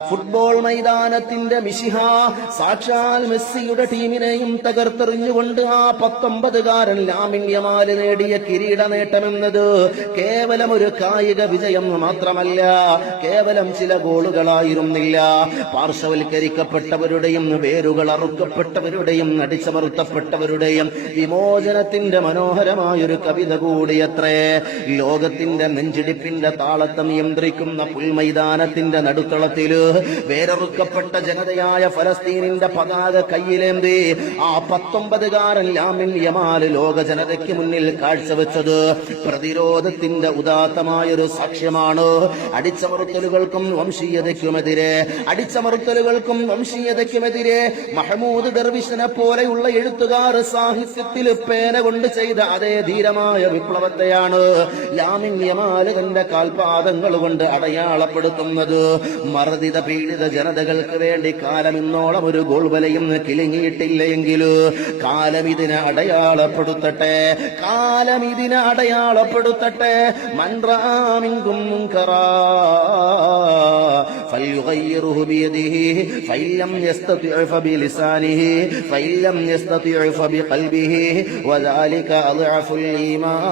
Football മൈതാനത്തിന്റെ മിശിഹ സാക്ഷാൽ മെസ്സിയുടെ ടീമിനെയും തകർത്തെറിഞ്ഞുകൊണ്ട് ആ 19കാരൻ ലാമിൻ യമാൽ നേടിയ കിരീട നേട്ടമെന്നത് കേവലം ഒരു കായിക വിജയം മാത്രമല്ല, കേവലം ചില ഗോളുകളായിരുന്നില്ല. പാർശ്വവൽക്കരിക്കപ്പെട്ടവരുടെയും വേരുകൾ അറുക്കപ്പെട്ടവരുടെയും അടിച്ചമർത്തപ്പെട്ടവരുടെയും വിമോചനത്തിന്റെ മനോഹരമായൊരു കവിത കൂടിയത്രേ. ലോകത്തിന്റെ നെഞ്ചിടിപ്പിന്റെ താളത്തെ നിയന്ത്രിക്കുന്ന പുൽമൈതാനത്തിന്റെ നടുത്തളത്തില് വേരറുക്കപ്പെട്ട ജനതയായ ഫലസ്തീനിന്റെ പതാക കയ്യിലേന്തി ആ 19കാരൻ ലാമിൻ യമാൽ ലോക ജനതയ്ക്ക് മുന്നിൽ കാഴ്ചവെച്ചത് പ്രതിരോധത്തിന്റെ ഉദാത്തമായൊരു സാക്ഷ്യമാണ്. അടിച്ചമർത്തലുകൾക്കും വംശീയതയ്ക്കുമെതിരെ മഹ്മൂദ് ദർവിഷിനെ പോലെയുള്ള എഴുത്തുകാർ സാഹിത്യത്തിൽ പേന കൊണ്ട് ചെയ്ത അതേ ധീരമായ വിപ്ലവത്തെയാണ് ലാമിൻ യമാൽ തന്റെ കാൽപാദങ്ങൾ കൊണ്ട് അടയാളപ്പെടുത്തുന്നത്. മർദിത പീഡിത ജനതകൾക്ക് വേണ്ടി കാലം ഇന്നോളം ഒരു ഗോൾ വലയും കിളിങ്ങിയിട്ടില്ലെങ്കിലും കാലം ഇതിനെ അടയാളപ്പെടുത്തട്ടെ. മൻറാമിങ്കും മുൻകറാ ഫൽയുഗയ്യിറുഹു ബിയദിഹി ഫഇല്ലം യസ്തതിഉ ഫബിലിസാനിഹി ഫഇല്ലം യസ്തതിഉ ഫബിഖൽബിഹി വദാലിക അദ്അഫുൽ ഈമാൻ.